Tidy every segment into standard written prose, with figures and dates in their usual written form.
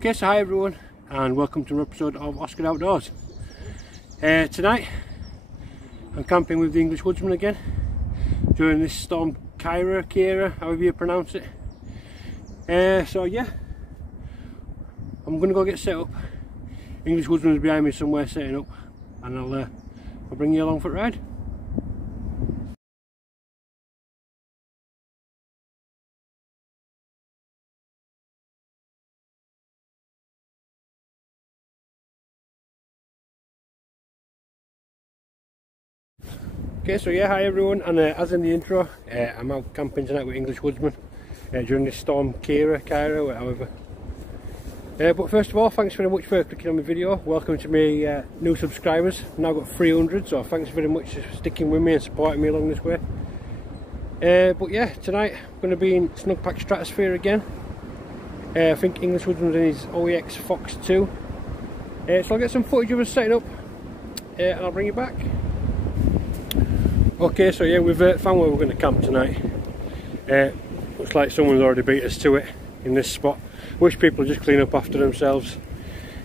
Okay, so hi everyone and welcome to an episode of Oscar Outdoors. Tonight I'm camping with the English Woodsman again during this Storm Ciara, however you pronounce it. So yeah, I'm going to go get set up. English Woodsman's behind me somewhere setting up, and I'll bring you along for a ride. Okay, so yeah, hi everyone, and as in the intro, I'm out camping tonight with English Woodsman during this Storm Ciara, however. But first of all, thanks very much for clicking on my video. Welcome to my new subscribers. I've now got 300, so thanks very much for sticking with me and supporting me along this way. But yeah, tonight I'm going to be in Snugpak Stratosphere again. I think English Woodsman's in his OEX Phoxx II. So I'll get some footage of us setting up and I'll bring you back. Okay, so yeah, we've found where we're going to camp tonight. Looks like someone's already beat us to it in this spot. Wish people would just clean up after themselves.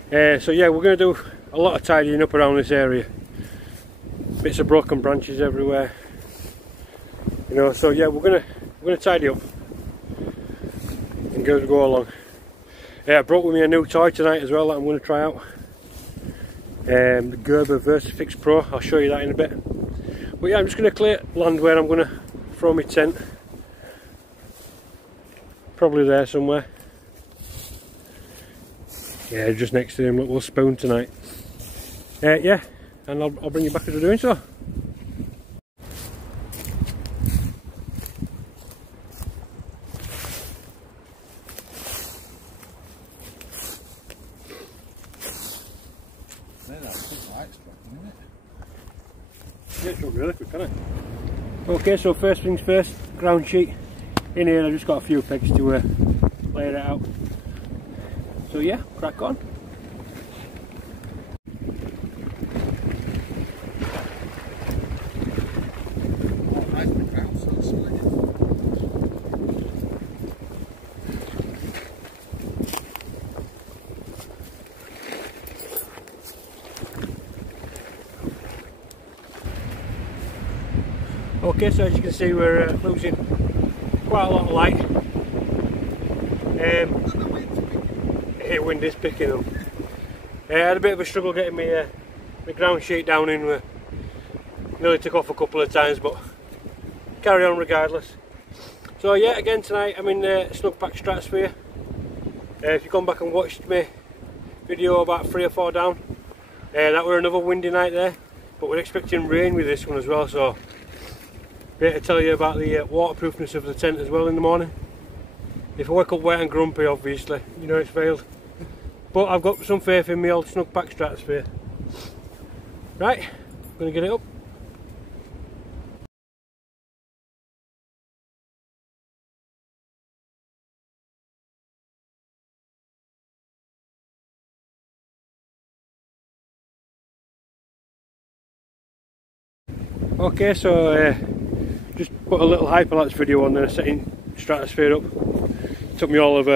So yeah, we're going to do a lot of tidying up around this area. Bits of broken branches everywhere, you know. So yeah, we're gonna tidy up and go along. I brought with me a new toy tonight as well that I'm going to try out. The Gerber Versafix Pro. I'll show you that in a bit. But yeah, I'm just going to clear land where I'm going to throw my tent. Probably there somewhere. Yeah, just next to him, little spoon tonight. Yeah, and I'll bring you back as we're doing so. Yeah, it's not really quick, can it? Okay, so first things first, ground sheet. In here I've just got a few pegs to lay it out. So yeah, crack on. Okay, so as you can see, we're losing quite a lot of light. The wind is picking up. I had a bit of a struggle getting my ground sheet down in. Nearly took off a couple of times, but carry on regardless. So yeah, again tonight I'm in Snugpak Stratosphere. If you've gone back and watched my video about 3 or 4 down, that were another windy night there, but we're expecting rain with this one as well, so great to tell you about the waterproofness of the tent as well in the morning. If I wake up wet and grumpy, obviously, you know it's failed. But I've got some faith in my old Snugpak Stratosphere. Right, I'm going to get it up. Okay, so just put a little hyperlapse video on there setting Stratosphere up. Took me all of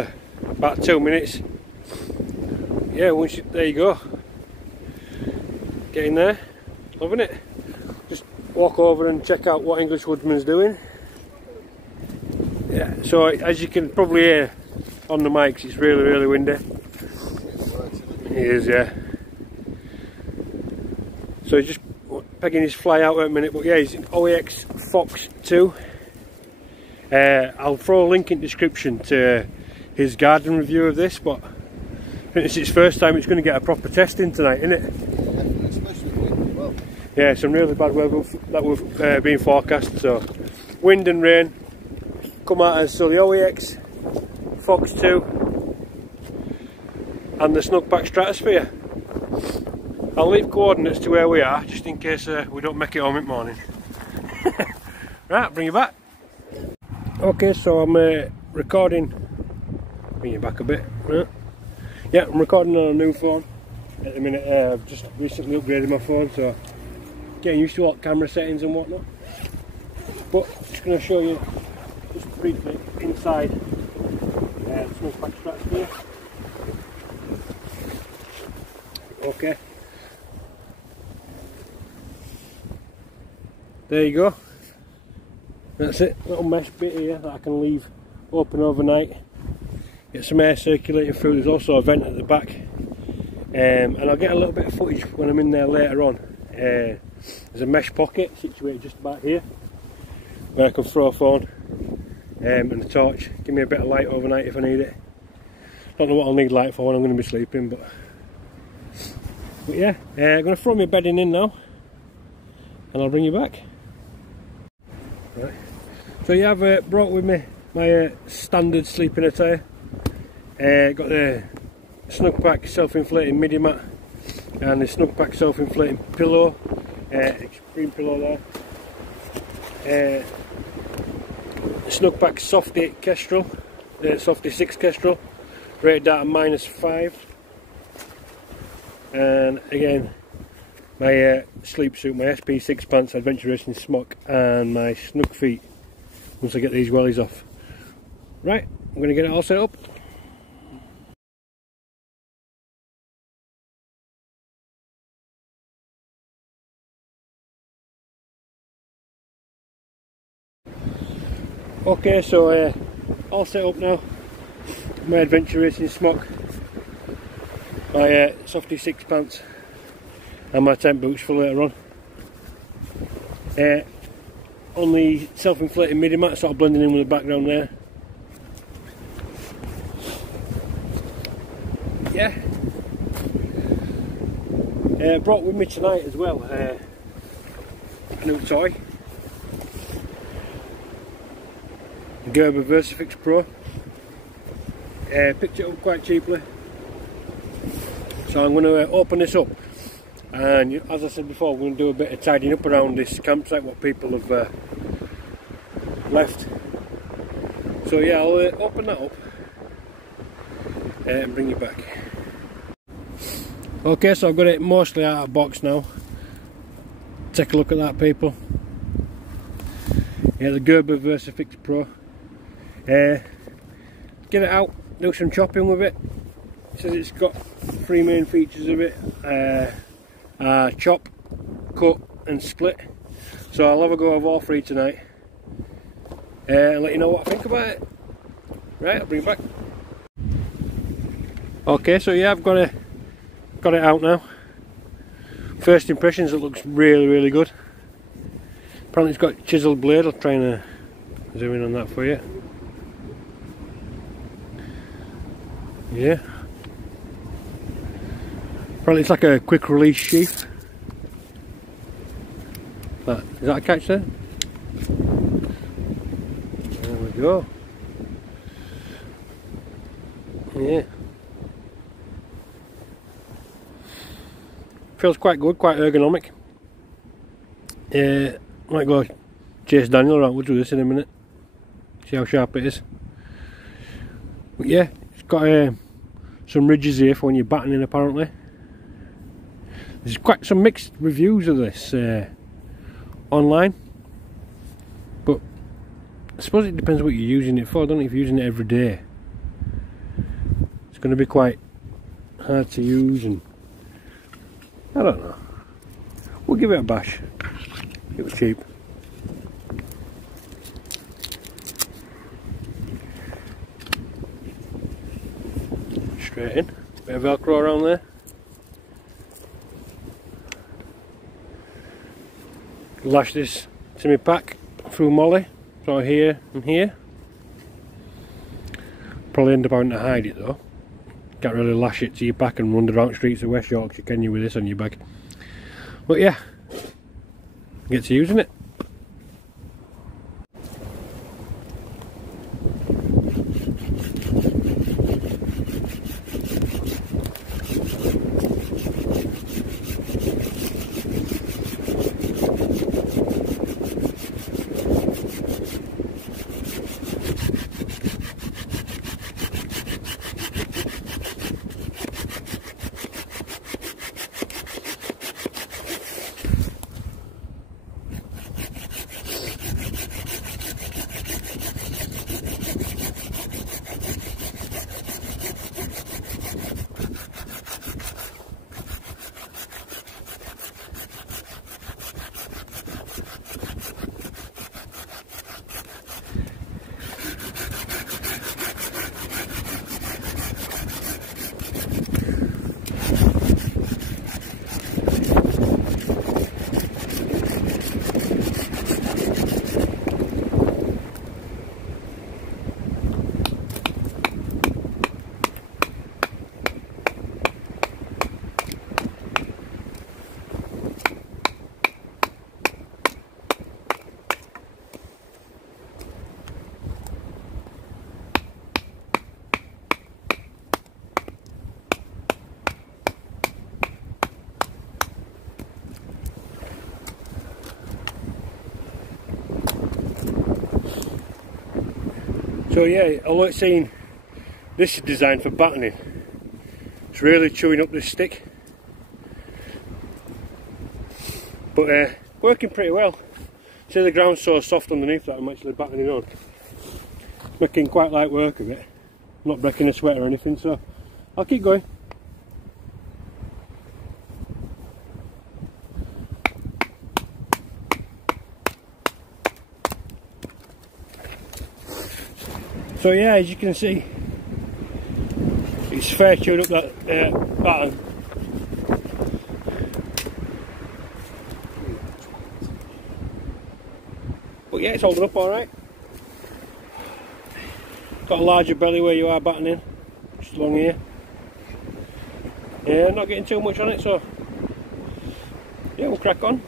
about 2 minutes. Yeah, there you go. Get in there, loving it. Just walk over and check out what English Woodsman's doing. Yeah, so as you can probably hear on the mics, it's really windy. It is, yeah. So he's just pegging his fly out at a minute, but yeah, he's OEX Phoxx II. I'll throw a link in the description to his garden review of this, but I think it's its first time it's going to get a proper testing tonight, isn't it? Especially wind as well. Yeah, some really bad weather that we've been forecast, so wind and rain come at us. So the OEX Phoxx II and the Snugpak Stratosphere. I'll leave coordinates to where we are, just in case we don't make it home in the morning. Right, bring you back. Okay, so I'm recording. Bring you back a bit. Right. Yeah, I'm recording on a new phone at the minute. I've just recently upgraded my phone, so getting used to all camera settings and whatnot. But just going to show you just briefly inside the Snugpak Stratosphere. Okay. There you go. That's it. Little mesh bit here that I can leave open overnight. Get some air circulating through. There's also a vent at the back. And I'll get a little bit of footage when I'm in there later on. There's a mesh pocket situated just about here where I can throw a phone and a torch. Give me a bit of light overnight if I need it. Don't know what I'll need light for when I'm going to be sleeping, but yeah, I'm going to throw my bedding in now and I'll bring you back. Right. So yeah, I've brought with me my standard sleeping attire. Got the Snugpak self-inflating-midi-mat and the Snugpak self-inflating pillow, extreme pillow there. The Snugpak Softy Kestrel, the Softy 6 Kestrel, rated out at -5. And again, my sleep suit, my SP6 Pants Adventure Racing Smock, and my SnugFeet once I get these wellies off. Right, I'm going to get it all set up. Okay, so all set up now. My Adventure Racing Smock, my Softy 6 Pants, and my tent boots for later on. On the self-inflating midi-mat, sort of blending in with the background there. Yeah. Brought with me tonight as well a new toy. Gerber Versafix Pro. Picked it up quite cheaply. So I'm going to open this up. And as I said before, we're going to do a bit of tidying up around this campsite, what people have left. So yeah, I'll open that up and bring you back. Okay, so I've got it mostly out of box now. Take a look at that, people. Yeah, the Gerber Versafix Pro. Get it out, do some chopping with it. It says it's got 3 main features of it. Chop, cut and split. So I'll have a go of all 3 tonight and let you know what I think about it. Right, I'll bring it back. Okay, so yeah, I've got it out now. First impressions, it looks really good. Apparently it's got chiseled blade. I'll try and zoom in on that for you. Yeah. Apparently it's like a quick release sheath. Is that a catch there? There we go. Yeah. Feels quite good, quite ergonomic. Might go chase Daniel around. We'll do this in a minute. See how sharp it is. But yeah, it's got some ridges here for when you're battening apparently. There's quite some mixed reviews of this online, but I suppose it depends what you're using it for, don't it? If you're using it every day, it's going to be quite hard to use, and I don't know. We'll give it a bash. It was cheap. Straight in. Bit of Velcro around there. Lash this to my pack through molly, so here and here. Probably end up having to hide it though. Can't really lash it to your back and wander around streets of West Yorkshire, can you, with this on your back? But yeah, get to using it. So yeah, although it's saying this is designed for battening, it's really chewing up this stick. But working pretty well. See, the ground's so soft underneath that I'm actually battening on. Making quite light work of it. Not breaking a sweat or anything, so I'll keep going. So yeah, as you can see, it's fair chewed up that batten. But yeah, it's holding up alright. Got a larger belly where you are battening, just along here. Yeah, not getting too much on it, so yeah, we'll crack on.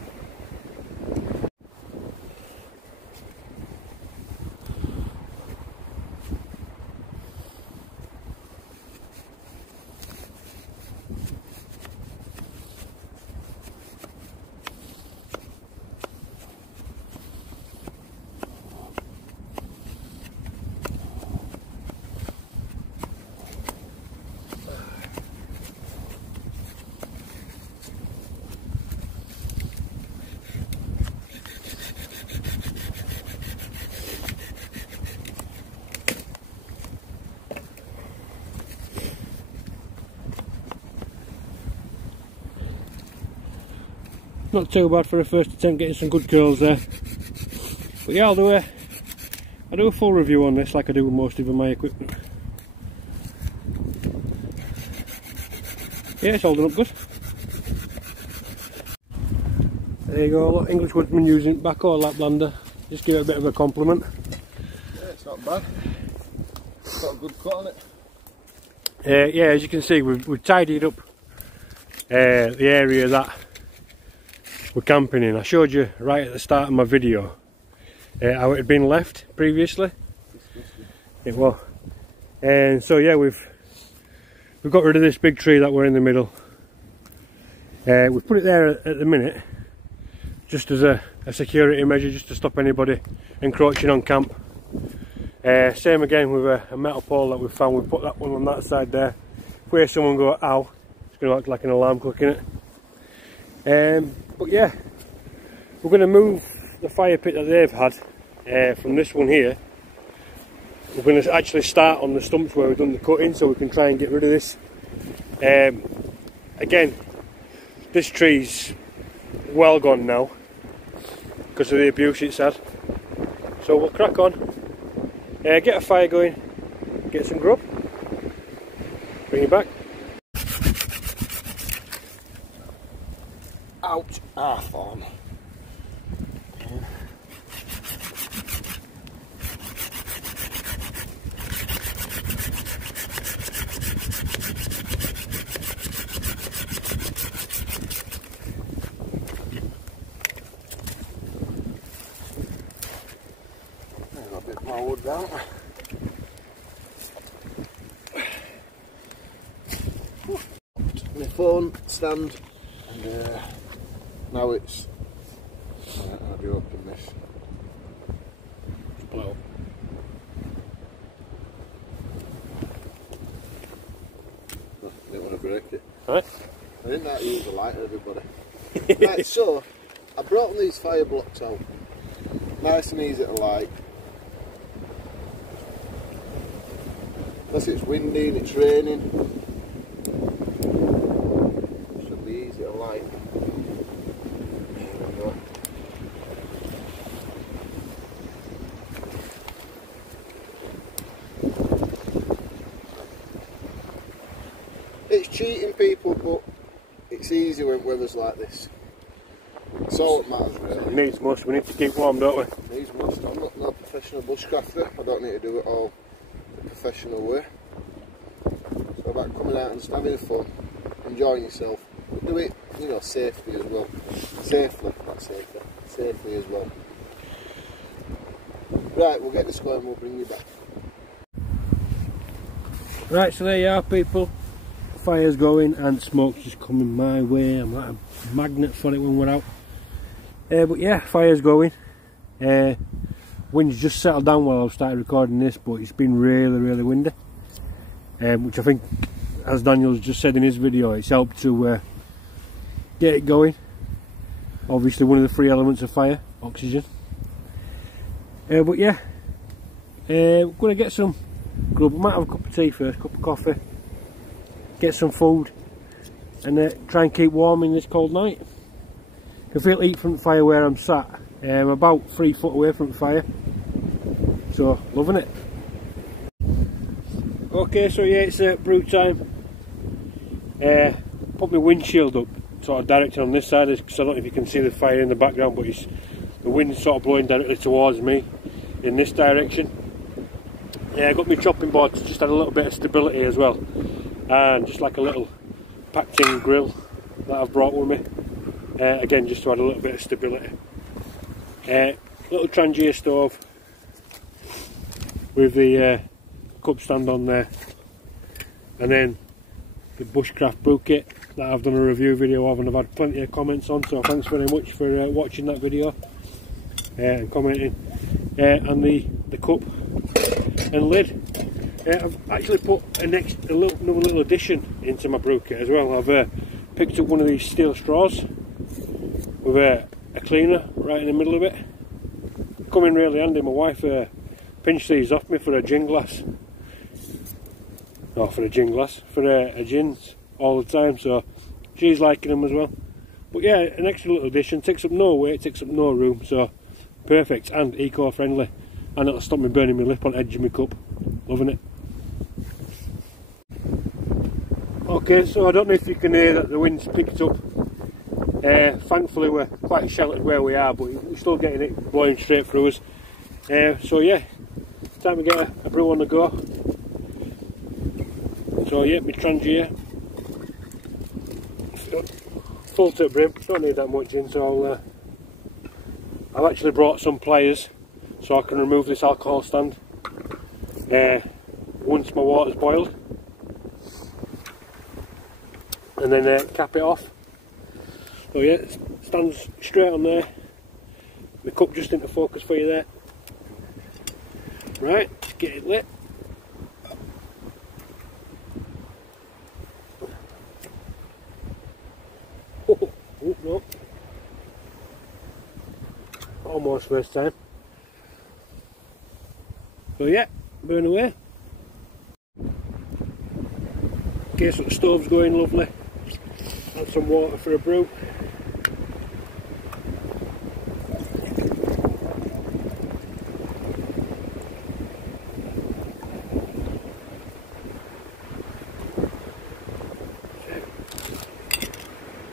Not too bad for a first attempt, getting some good curls there. But yeah, I'll do a full review on this like I do with most of my equipment. Yeah, it's holding up good. There you go, look, English Woodsman using Bahco Laplander. Just give it a bit of a compliment. Yeah, it's not bad. It's got a good cut on it. Yeah, as you can see, we've tidied up the area that we're camping in. I showed you right at the start of my video how it had been left previously. It was. And so yeah, we've got rid of this big tree that we're in the middle. We've put it there at the minute just as a security measure, just to stop anybody encroaching on camp. Same again with a metal pole that we've found. We put that one on that side there. If we hear someone go ow, it's going to look like an alarm clicking it. But yeah, we're going to move the fire pit that they've had from this one here. We're going to actually start on the stumps where we've done the cutting, so we can try and get rid of this. Again, this tree's well gone now because of the abuse it's had. So we'll crack on, get a fire going, get some grub, bring it back. Ouch, thorn. There's a bit more wood down. My phone stand, and now it's. How do you open this? Blow. I didn't want to break it. Right. I didn't know how to use the lighter, everybody. Right, so I brought these fire blocks out. Nice and easy to light. Unless it's windy and it's raining. Should be easy to light. There we go. It's cheating people, but it's easy when weather's like this. It's all that matters really. It needs must, we need to keep warm, don't we? Needs must. I'm not a professional bushcrafter. I don't need to do it all the professional way. So about coming out and just having fun, enjoying yourself, but do it, you know, safely as well. Safely, not safely. Safely as well. Right, we'll get this going, we'll bring you back. Right, so there you are, people. Fire's going and smoke's just coming my way. I'm like a magnet for it when we're out. But yeah, fire's going. wind's just settled down while I've started recording this, but it's been really windy, which I think, as Daniel's just said in his video, it's helped to get it going. Obviously one of the 3 elements of fire, oxygen. But yeah, we're going to get some grub. We might have a cup of tea first, cup of coffee, get some food, and try and keep warm in this cold night. I can feel heat from the fire where I'm sat. I'm about 3 foot away from the fire, so loving it. Okay, so yeah, it's brew time. Put my windshield up, sort of directed on this side, because I don't know if you can see the fire in the background, but the wind's sort of blowing directly towards me in this direction. I got my chopping board to just add a little bit of stability as well, and just like a little packed in grill that I've brought with me, again just to add a little bit of stability. Little Trangia stove with the cup stand on there, and then the Bushcraft Brew Kit that I've done a review video of and I've had plenty of comments on, so thanks very much for watching that video and commenting. And the cup and lid. I've actually put another little addition into my brew kit as well. I've picked up one of these steel straws with a cleaner right in the middle of it. Come in really handy. My wife pinched these off me for a gin glass. Not for a gin glass, for a gins all the time, so she's liking them as well. But yeah, an extra little addition, takes up no weight, takes up no room, so perfect and eco-friendly, and it'll stop me burning my lip on the edge of my cup. Loving it. Okay, so I don't know if you can hear that the wind's picked up. Thankfully we're quite sheltered where we are, but we're still getting it blowing straight through us. So yeah, time to get a brew on the go. So yeah, my Trangia, full to the brim, don't need that much in, so I've actually brought some pliers so I can remove this alcohol stand once my water's boiled, and then cap it off. So yeah, it stands straight on there, the cup just into focus for you there. Right, let's get it lit. Oh, no. Almost first time. So yeah, burn away. Okay, so the stove's going lovely. Add some water for a brew.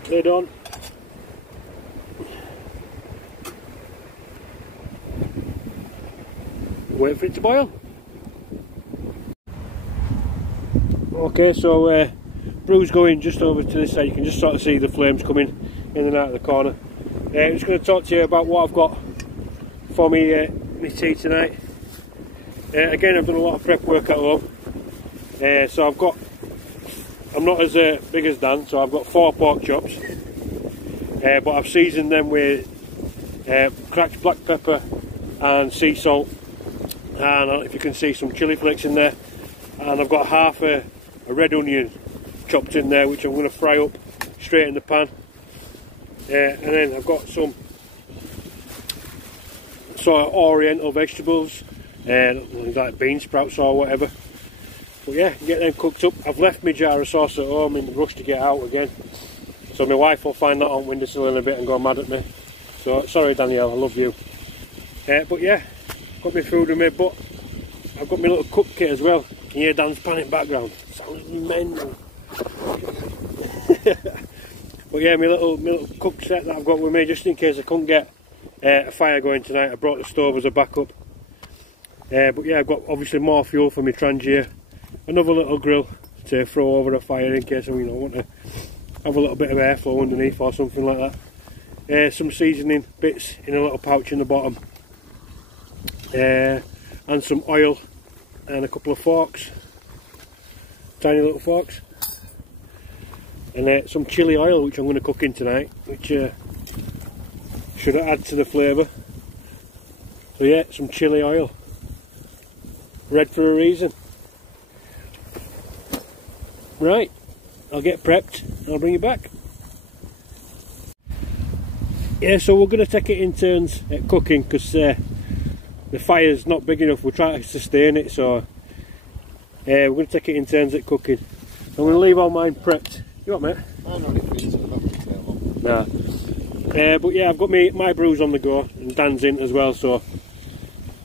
Lid on. Wait for it to boil. Okay, so brew's going just over to this side. You can just sort of see the flames coming in and out of the corner. I'm just going to talk to you about what I've got for me tea tonight. Again, I've done a lot of prep work at home. So I'm not as big as Dan, so I've got 4 pork chops, but I've seasoned them with cracked black pepper and sea salt, and I don't know if you can see some chilli flakes in there, and I've got half a red onion chopped in there, which I'm going to fry up straight in the pan, and then I've got some sort of oriental vegetables, like bean sprouts or whatever. But yeah, get them cooked up. I've left my jar of sauce at home in the rush to get out again, so my wife will find that on windowsill in a bit and go mad at me. So sorry Danielle, I love you. But yeah, got my food with me, but I've got my little cook kit as well. Can you hear Dan's panic background? Sounds mental. But yeah, my little cook set that I've got with me, just in case I couldn't get a fire going tonight. I brought the stove as a backup. But yeah, I've got obviously more fuel for my Trangia. Another little grill to throw over a fire in case I want to have a little bit of airflow underneath or something like that. Some seasoning bits in a little pouch in the bottom, and some oil and a couple of forks, tiny little forks, and some chili oil which I'm going to cook in tonight, which should add to the flavour. So yeah, some chili oil. Red for a reason. Right, I'll get prepped and I'll bring you back. Yeah, so we're going to take it in turns at cooking because the fire's not big enough. We're trying to sustain it, so we're going to take it in turns at cooking. I'm going to leave all mine prepped. You what, mate? I'm not even so nah. But yeah, I've got my brews on the go and Dan's in as well, so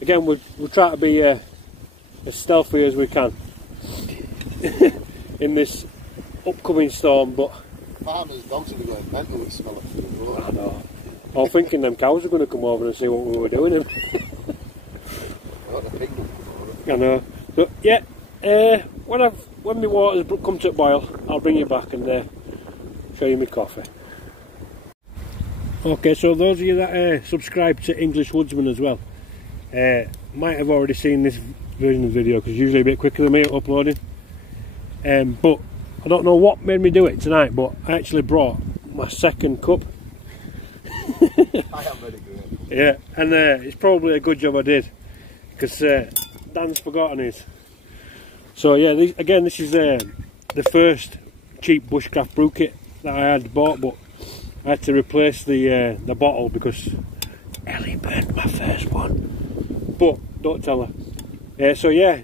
again we'll try to be as stealthy as we can in this upcoming storm. But farmers' dogs will be going mental with smell of food. I know. I was thinking them cows are going to come over and see what we were doing. I know. But yeah, when my water's come to a boil, I'll bring you back and show you my coffee. Okay, so those of you that subscribe to English Woodsman as well might have already seen this version of the video because it's usually a bit quicker than me at uploading. But I don't know what made me do it tonight, but I actually brought my second cup. I am very good. Yeah, and it's probably a good job I did because Dan's forgotten his. So yeah, this is the first cheap Bushcraft Brew Kit that I had bought, but I had to replace the bottle because Ellie burnt my first one. But don't tell her. So yeah,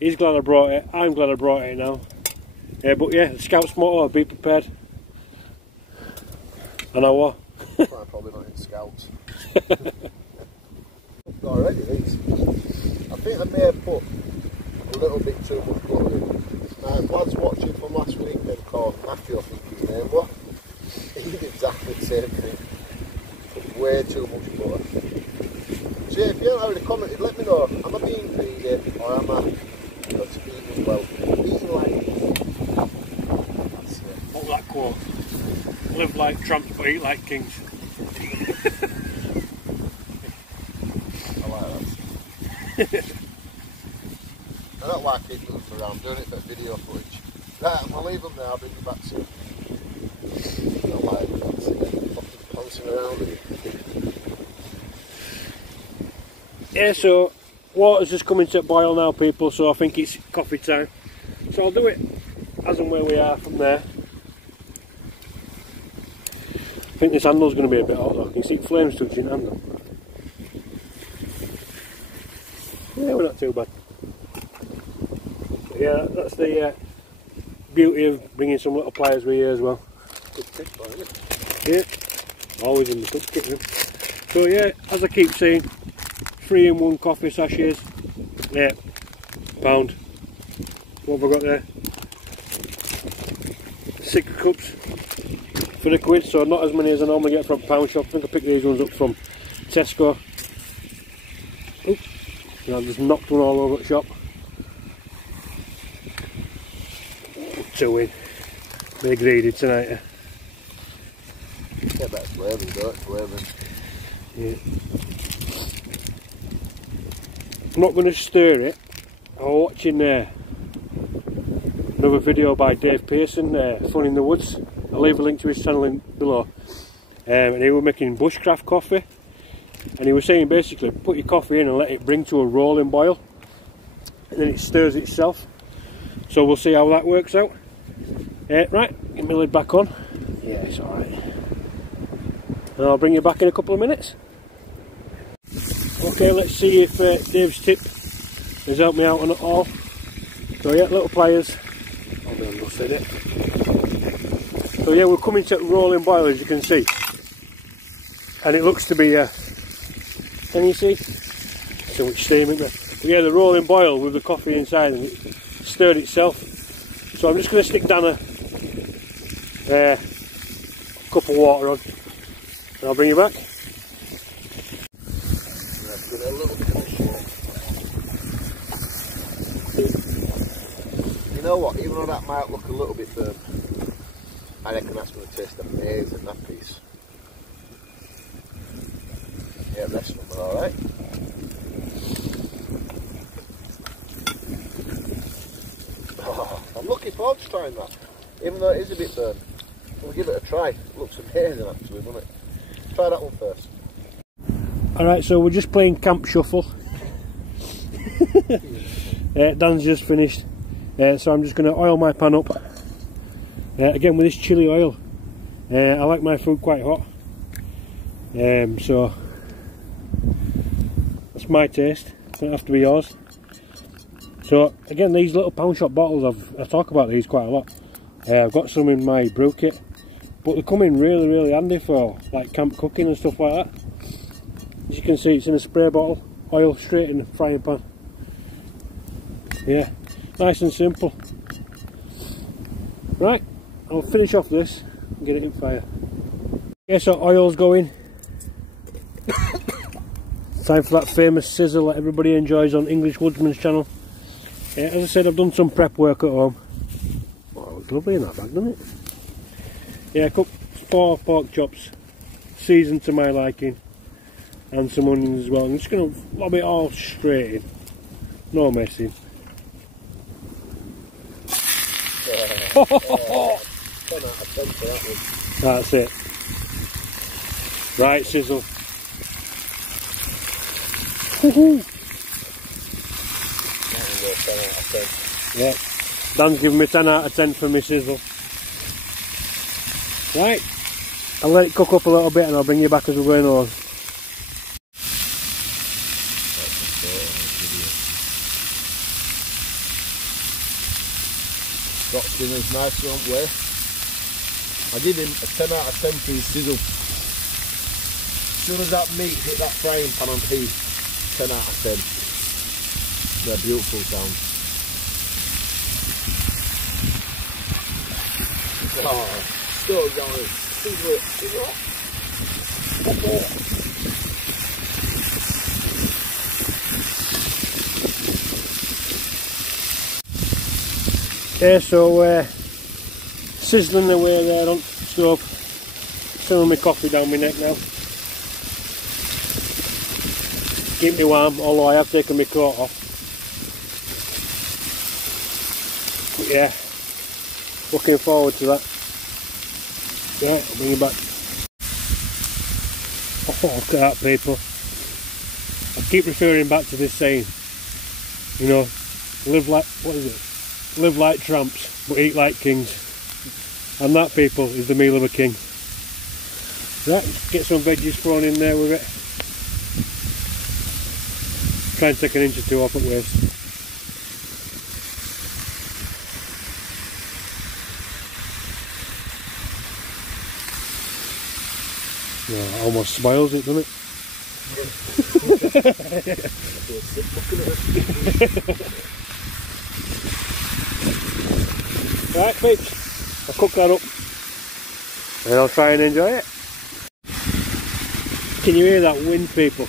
he's glad I brought it. I'm glad I brought it now. But yeah, the Scout's motto: be prepared. And I was. Well, probably not in Scouts. Already these. I think I may have put a little bit too much butter in. Lads watching from last week, then called Matthew, I think his name was. He did exactly the same thing. Put way too much butter. So yeah, if you haven't already commented, let me know. Am I being greedy or am I not eating well? Eating like that's it. What that quote? Live like tramps but eat like kings. I like that. I don't like keep moving around, I'm doing it for video footage. Right, I'm going to leave them there, I'll bring you back soon. I don't like it, bouncing around with it. Yeah, so water's just coming to a boil now, people, so I think it's coffee time. So I'll do it as and where we are from there. I think this handle's going to be a bit hot though. Can you see flames touching the handle? Yeah, we're not too bad. But yeah, that's the beauty of bringing some little pliers with you as well. Good tip, isn't it? Yeah, always in the cook kitchen. So yeah, as I keep saying, 3-in-1 coffee sachets. Yeah, £1. What have I got there? 6 cups for a quid, so not as many as I normally get from a pound shop. I think I picked these ones up from Tesco. Oop, I just knocked one all over the shop. 2 in. They're greedy tonight. Yeah, better flavouring, don't it? Flavouring. Yeah. I'm not going to stir it. I was watching another video by Dave Pearson, Fun in the Woods. I'll leave a link to his channel in below. And he was making bushcraft coffee, and he was saying basically put your coffee in and let it bring to a rolling boil, and then it stirs itself. So we'll see how that works out. Right, get my lid back on. Yeah, it's alright. And I'll bring you back in a couple of minutes. Okay, let's see if Dave's tip has helped me out on it all. So yeah, little pliers. I'll be unlusted it. So yeah, we're coming to rolling boil, as you can see, and it looks to be can you see? So much steam in there. But yeah, the rolling boil with the coffee inside, and it stirred itself. So I'm just going to stick down a cup of water on, and I'll bring you back. You know what, even though that might look a little bit burnt, I reckon that's going to taste amazing, that piece. Yeah, the rest of them are alright. Oh, I'm looking forward to trying that, even though it is a bit burnt. We'll give it a try. It looks amazing actually, doesn't it? Try that one first. Alright, so we're just playing Camp Shuffle. Dan's just finished, so I'm just going to oil my pan up. Again with this chili oil. I like my food quite hot, so that's my taste, doesn't have to be yours. So again, these little pound shop bottles, I talk about these quite a lot. I've got some in my brew kit, but they come in really handy for like camp cooking and stuff like that. As you can see, it's in a spray bottle, oil straight in the frying pan. Yeah, nice and simple. Right, I'll finish off this and get it in fire. Okay, so oil's going. Time for that famous sizzle that everybody enjoys on English Woodsman's channel. As I said, I've done some prep work at home. Oh, it looks lovely in that bag, doesn't it? Yeah, I cooked 4 pork chops, seasoned to my liking, and some onions as well. I'm just going to lob it all straight in, no messing. That's it. Right, sizzle. Yeah, Dan's giving me 10 out of 10 for my sizzle. Right, I'll let it cook up a little bit and I'll bring you back as we're going on. Got skimmers nice front way. I give him a 10 out of 10 for his sizzle. As soon as that meat hit that frying pan on heat, 10 out of 10. They're beautiful sounds. Oh, still going. Sizzle it, sizzle it. Okay, so sizzling away there on the stove. Some of my coffee down my neck now. Keep me warm, although I have taken my coat off. But yeah, looking forward to that. Yeah, I'll bring you back. Oh, look at that, people. I keep referring back to this saying, you know, live like, what is it? Live like tramps, but eat like kings. And that, people, is the meal of a king. Right, get some veggies thrown in there with it. Try and take an inch or 2 off at waist. Yeah, it almost spoils it, doesn't it? Right, peeps, I'll cook that up and I'll try and enjoy it. Can you hear that wind, people?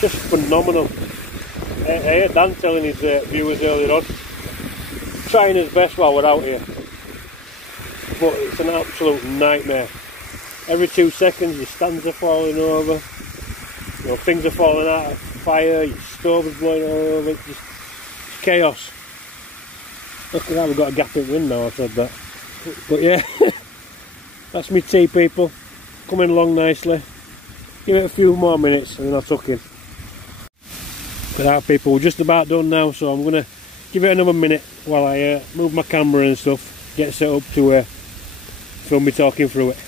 Just phenomenal. I heard Dan telling his viewers earlier on, trying his best while we're out here, but it's an absolute nightmare. Every 2 seconds your stands are falling over, you know, things are falling out of fire, your stove is blowing over, it's just chaos. Look at that, we've got a gap in wind now, I said that. But yeah, that's me tea, people, coming along nicely. Give it a few more minutes and then I'll tuck in. But that, people, we're just about done now, so I'm going to give it another minute while I move my camera and stuff, get set up to film me talking through it.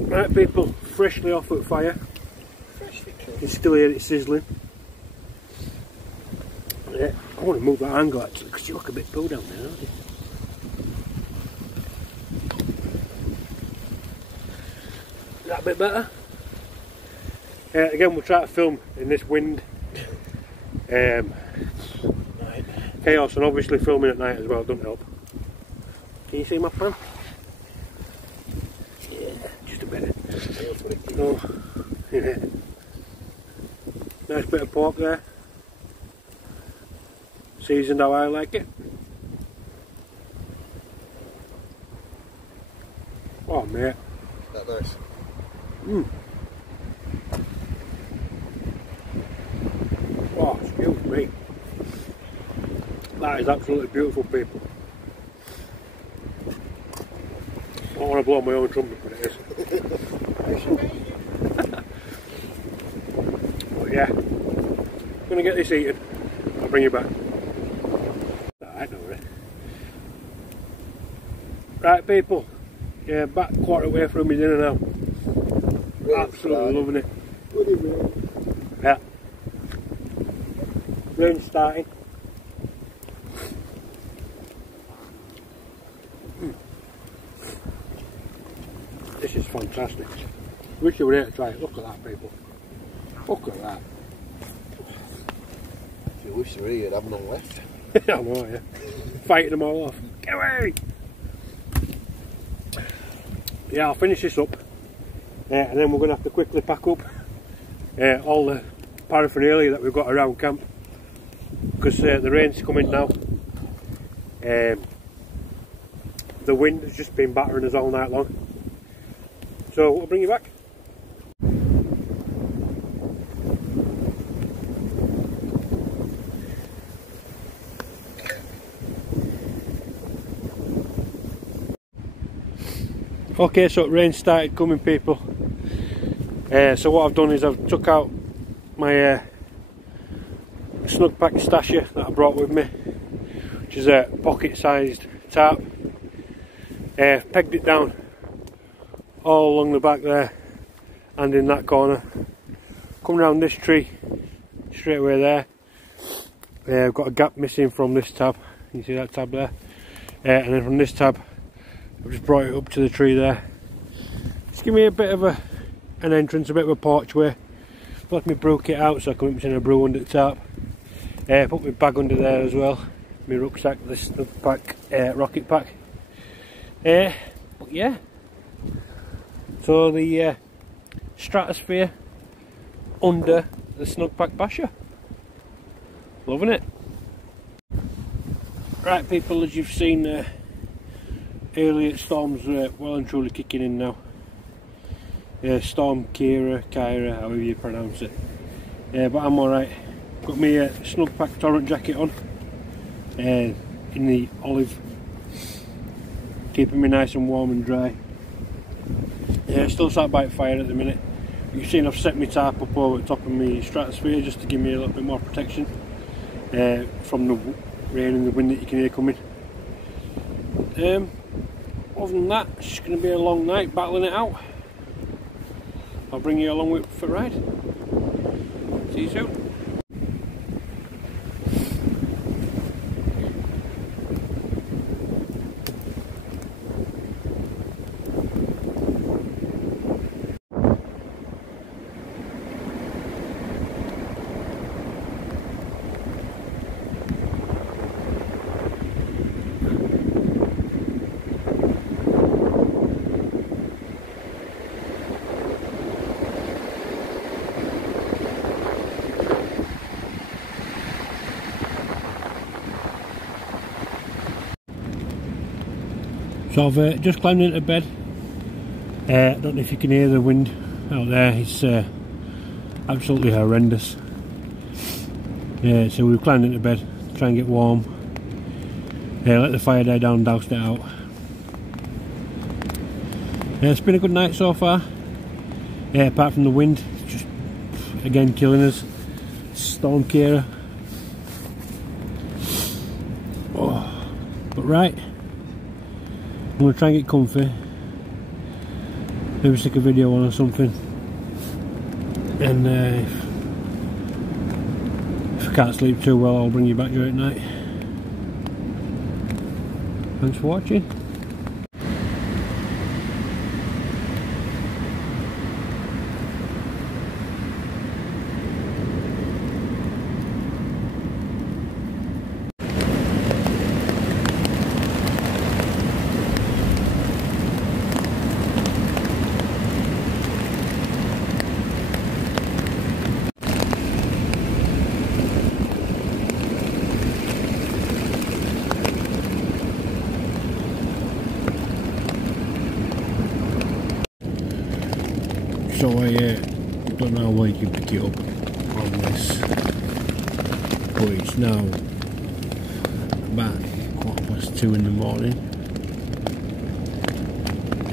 Right, people, freshly off at fire. You can still hear it sizzling. Yeah, I want to move that angle actually, because you look a bit cool down there, aren't you? Is that a bit better? Again, we'll try to film in this wind. Chaos, and obviously filming at night as well doesn't help. Can you see my pan? Yeah, just a bit. Oh, yeah. Nice bit of pork there. Seasoned how I like it. Oh, mate. That nice. Mm. Oh, excuse me. That is absolutely beautiful, people. I want to blow my own trumpet, but it is. But yeah, I'm going to get this eaten. I'll bring you back. I know it. Right people, yeah, back quarter way through my dinner now. Absolutely loving it. Yeah. Rain's starting. This is fantastic. Wish you were here to try it. Look at that, people. Look at that. If you wish you were here, you'd have none left. I know, yeah. Fighting them all off. Get away! Yeah, I'll finish this up. And then we're going to have to quickly pack up all the paraphernalia that we've got around camp. Because the rain's coming now. The wind has just been battering us all night long. So we'll bring you back. Okay, so rain started coming, people. So what I've done is I've took out my Snugpak Stasha that I brought with me, which is a pocket-sized tarp. Pegged it down all along the back there and in that corner. Come round this tree straight away there. I've got a gap missing from this tab. You see that tab there? And then from this tab I've just brought it up to the tree there. Just give me a bit of an entrance, a bit of a porchway. Left my brew kit out so I can in a brew under the tarp. Put my bag under there as well. My rucksack, this Snugpak Rocketpak. But yeah. So the Stratosphere under the Snugpak Basher. Loving it. Right people, as you've seen earlier, storm's well and truly kicking in now. Storm Ciara, however you pronounce it. But I'm alright. Got my Snugpak Torrent jacket on. In the olive. Keeping me nice and warm and dry. Still sat by the fire at the minute. You've seen I've set my tarp up over the top of my Stratosphere just to give me a little bit more protection from the rain and the wind that you can hear coming. Other than that, it's just going to be a long night battling it out. I'll bring you along with for a ride. See you soon. So I've just climbed into bed. I don't know if you can hear the wind out there, it's absolutely horrendous. So we've climbed into bed, try and get warm. Let the fire die down, doused it out. It's been a good night so far. Apart from the wind, it's just again killing us. Storm Ciara. Oh, but right. I'm going to try and get comfy, maybe stick a video on or something, and if I can't sleep too well I'll bring you back during night. Thanks for watching. So I don't know where you can pick it up on this, but it's now about 2:15 in the morning.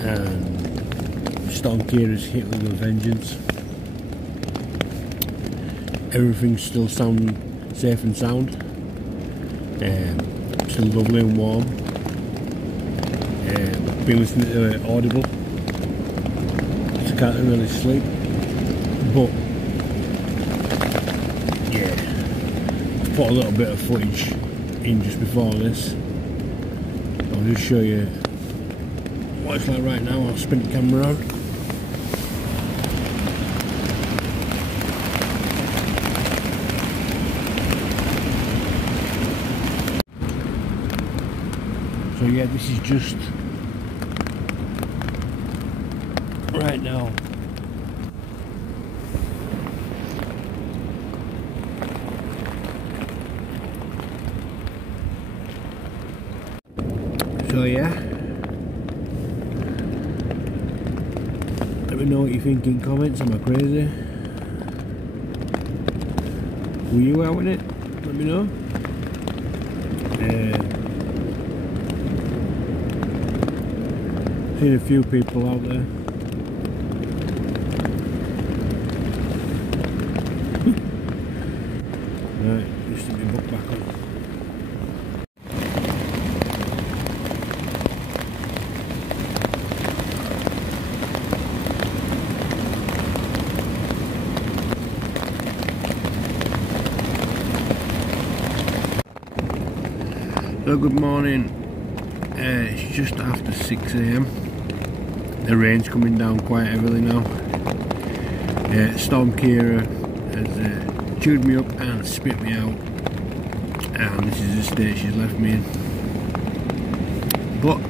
and Storm Ciara's hit with a vengeance. Everything's still sounding safe and sound, still lovely and warm. Been listening to it audible, so I can't really sleep, but yeah, I've put a little bit of footage in just before this. I'll just show you what it's like right now. I'll spin the camera around. So yeah, this is just right now. So yeah, let me know what you think in comments. Am I crazy? Were you out with it? Let me know. Seen a few people out there. Right, just let me book back on. So good morning. It's just after 6 AM. The rain's coming down quite heavily now. Storm Ciara has chewed me up and spit me out, and this is the state she's left me in. But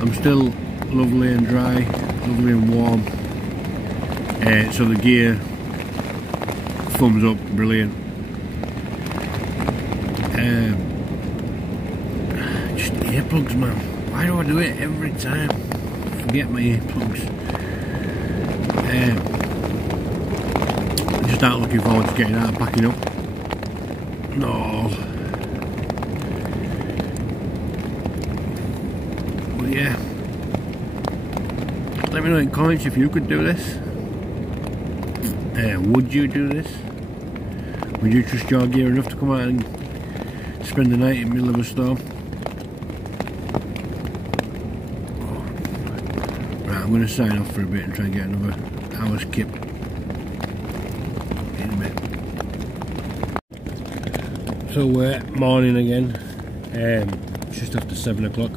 I'm still lovely and dry, lovely and warm. So the gear, thumbs up, brilliant. Just earplugs, man. Why do I do it every time? Forget my earplugs. Just not looking forward to getting out and packing up. No. But yeah. Let me know in comments if you could do this. Would you do this? Would you trust your gear enough to come out and spend the night in the middle of a storm? Right, I'm going to sign off for a bit and try and get another hour's kip in a bit. So morning again. It's just after 7 o'clock.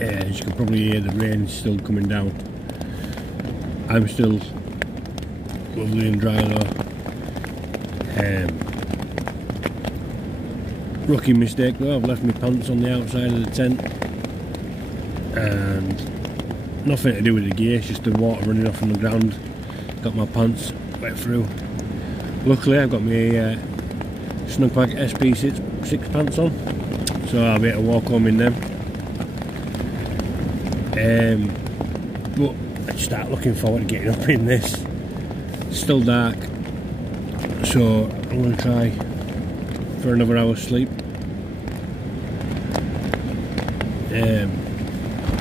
As you can probably hear, the rain is still coming down. I'm still lovely and dry though. Rookie mistake though, I've left my pants on the outside of the tent, and nothing to do with the gear, it's just the water running off on the ground. Got my pants wet through. Luckily I've got my Snugpak SP6 Pants on, so I'll be able to walk home in them. But I just start looking forward to getting up in this. It's still dark, so I'm going to try for another hour's sleep.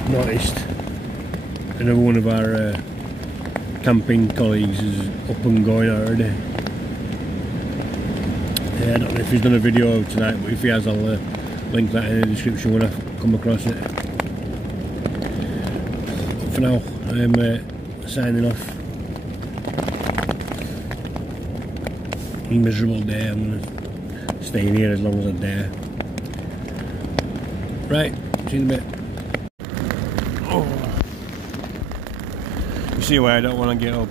Noticed another one of our camping colleagues is up and going already. I don't know if he's done a video tonight, but if he has, I'll link that in the description when I come across it. But for now, I'm signing off. Miserable day. I'm gonna stay in here as long as I dare. Right, see you in a bit. Oh. You see why I don't want to get up.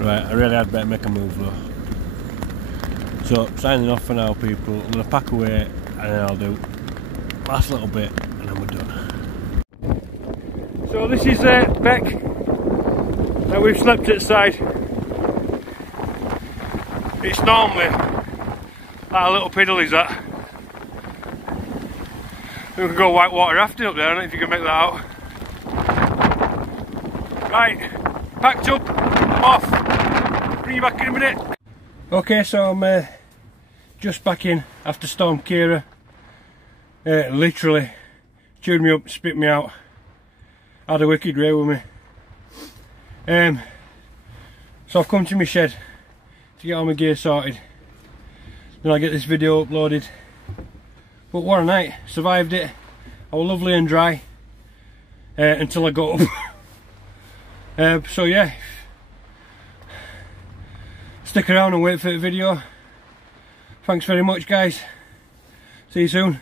Right, I really had better make a move though. So, signing off for now, people. I'm gonna pack away and then I'll do last little bit and then we're done. So this is Beck that we've slept outside. It's normally that little piddle is that. We can go whitewater rafting up there, I don't know if you can make that out. Right, packed up, I'm off. Bring you back in a minute. Okay, so I'm just back in after Storm Ciara. Literally chewed me up, spit me out, had a wicked ray with me. So I've come to my shed to get all my gear sorted, then I'll get this video uploaded. But what a night, survived it. I was lovely and dry until I got up. So yeah, stick around and wait for the video. Thanks very much guys, see you soon.